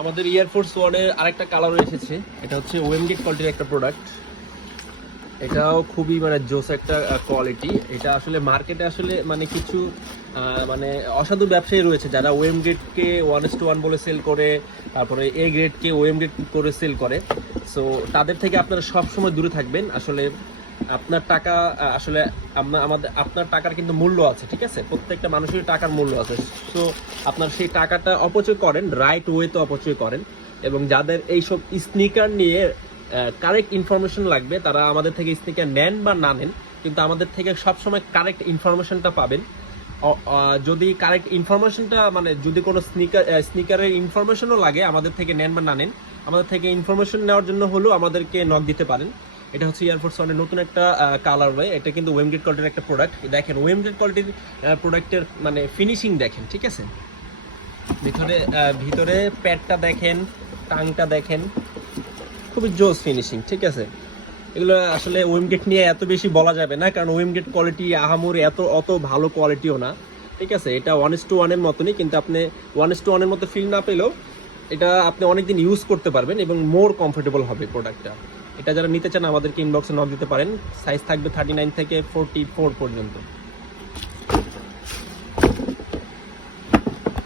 আমাদের এয়ারফোর্স ওয়ানের আরেকটা কালার এসেছে, এটা হচ্ছে ওয়েমগেট কোয়ালিটির একটা প্রোডাক্ট। এটাও খুবই মানে জোস একটা কোয়ালিটি। এটা আসলে মার্কেটে আসলে মানে কিছু মানে অসাধু ব্যবসায়ী রয়েছে যারা ওএম গ্রেডকে 1:1 বলে সেল করে, তারপরে এ গ্রেডকে ওএম গ্রেড করে সেল করে। সো তাদের থেকে আপনারা সবসময় দূরে থাকবেন। আসলে আপনার টাকা আসলে আপনার টাকার কিন্তু মূল্য আছে, ঠিক আছে? প্রত্যেকটা মানুষের টাকার মূল্য আছে। সো আপনার সেই টাকাটা অপচয় করেন, রাইট ওয়েতে অপচয় করেন। এবং যাদের এইসব স্নিকার নিয়ে কারেক্ট ইনফরমেশন লাগবে তারা আমাদের থেকে স্নিকার নেন বা না নেন, কিন্তু আমাদের থেকে সবসময় কারেক্ট ইনফরমেশনটা পাবেন। যদি কারেক্ট ইনফরমেশনটা মানে যদি কোনো স্নিকারের ইনফরমেশনও লাগে আমাদের থেকে নেন বা না নেন, আমাদের থেকে ইনফরমেশন নেওয়ার জন্য হলেও আমাদেরকে নক দিতে পারেন। এটা হচ্ছে এয়ারফোর্স ওয়ানের নতুন একটা কালার ওয়ে। এটা কিন্তু ওয়েমগ্রেড কোয়ালিটির একটা প্রোডাক্ট। দেখেন ওয়েমগ্রেড কোয়ালিটির প্রোডাক্টের মানে ফিনিশিং দেখেন, ঠিক আছে? ভিতরে প্যাডটা দেখেন, টাংটা দেখেন, খুবই জোস ফিনিশিং, ঠিক আছে? এগুলো আসলে ওয়েমগেট নিয়ে এত বেশি বলা যাবে না, কারণ ওয়েমগেট কোয়ালিটি আহামরি অত ভালো কোয়ালিটিও না, ঠিক আছে? এটা 1:1 মতনই, কিন্তু আপনি 1:1 মতো ফিল না পেলেও এটা আপনি অনেকদিন ইউজ করতে পারবেন এবং মোর কমফোর্টেবল হবে প্রোডাক্টটা। এটা যারা নিতে চান আমাদেরকে ইনবক্সে নক দিতে পারেন। সাইজ থাকবে 39 থেকে 44 পর্যন্ত।